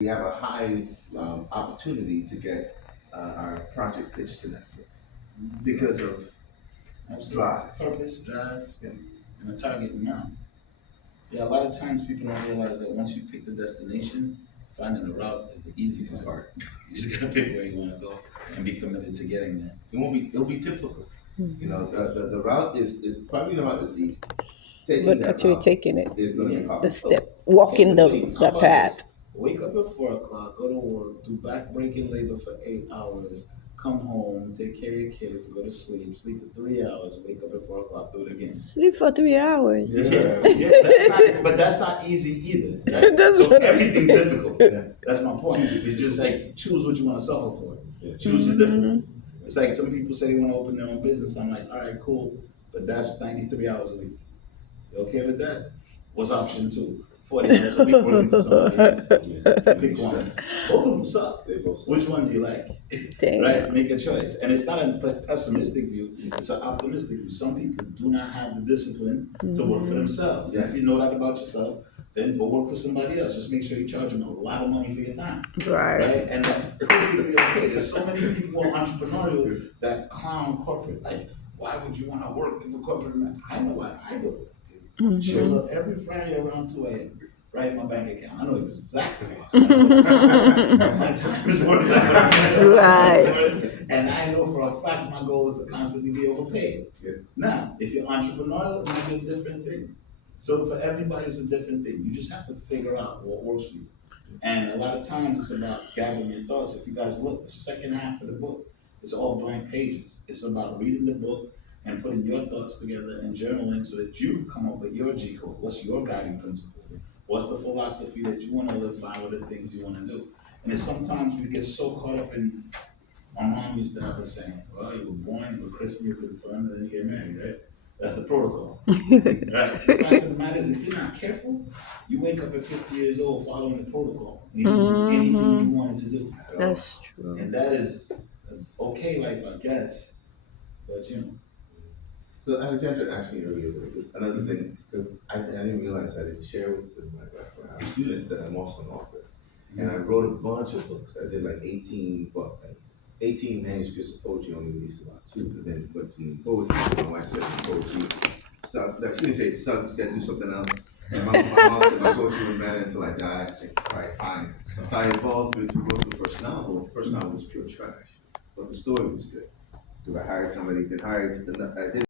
we have a high opportunity to get our project pitched to Netflix because of Absolutely. drive. Purpose, drive, Yeah. and a target in mind. Yeah, a lot of times people don't realize that once you pick the destination, finding the route is the easiest part. You just gotta pick where you want to go and be committed to getting there. It'll be difficult. You know, the route is probably the route is easy. Taking But that actually route taking it, is going to be Yeah. the hard. So step, here's walking the thing. How the about this? path. Wake up at 4 o'clock, go to work, do back-breaking labor for 8 hours, come home, take care of your kids, go to sleep, sleep for 3 hours, wake up at 4 o'clock, do it again. Sleep for 3 hours. Yeah, yeah, but that's not easy either. Right? That's So what I'm everything's saying. difficult. Yeah. That's my point. It's just like choose what you want to suffer for. Yeah. Choose your different. It's like some people say they want to open their own business. I'm like, all right, cool, but that's 93 hours a week. You okay with that? What's option two? 40 hours a week working for somebody else. Yeah. Pick one. Both of them suck. They both suck. Which one do you like? Damn. Right? Make a choice. And it's not a pessimistic view, it's an optimistic view. Some people do not have the discipline to work for themselves. And if Yes. you know that about yourself, then go work for somebody else. Just make sure you charge them a lot of money for your time. Right. Right? And that's perfectly okay. There's so many people who are entrepreneurial that clown corporate. Like, why would you want to work for corporate? I know why I do it. It shows up every Friday around 2 a.m. right in my bank account. I know exactly why. My time is worth it. Right. And I know for a fact my goal is to constantly be overpaid. Yeah. Now, if you're entrepreneurial, it might be a different thing. So for everybody, it's a different thing. You just have to figure out what works for you. And a lot of times it's about gathering your thoughts. If you guys look, the second half of the book, it's all blank pages. It's about reading the book and putting your thoughts together and journaling so that you can come up with your G code. What's your guiding principle? What's the philosophy that you want to live by? What are the things you want to do? And it's sometimes we get so caught up in, my mom used to have a saying, well, you were born, you were christened, you were confirmed, and then you get married, right? That's the protocol. Right? The fact of the matter is, if you're not careful, you wake up at 50 years old following the protocol. You can do anything you wanted to do. That's true. And that is an okay life, I guess. But you know. So Alexandra asked me earlier, this another thing, because I didn't realize I didn't share with my students that I'm also an author. And I wrote a bunch of books. I did like 18 manuscripts of poetry, only released about two, but then went to poetry. My wife said poetry sucked. She didn't say it sucked, she said do something else. And my mom said my poetry wouldn't matter until I died. I said, all right, fine. So I evolved with wrote the first novel. The first novel was pure trash, but the story was good. Because I hired somebody that hired, I did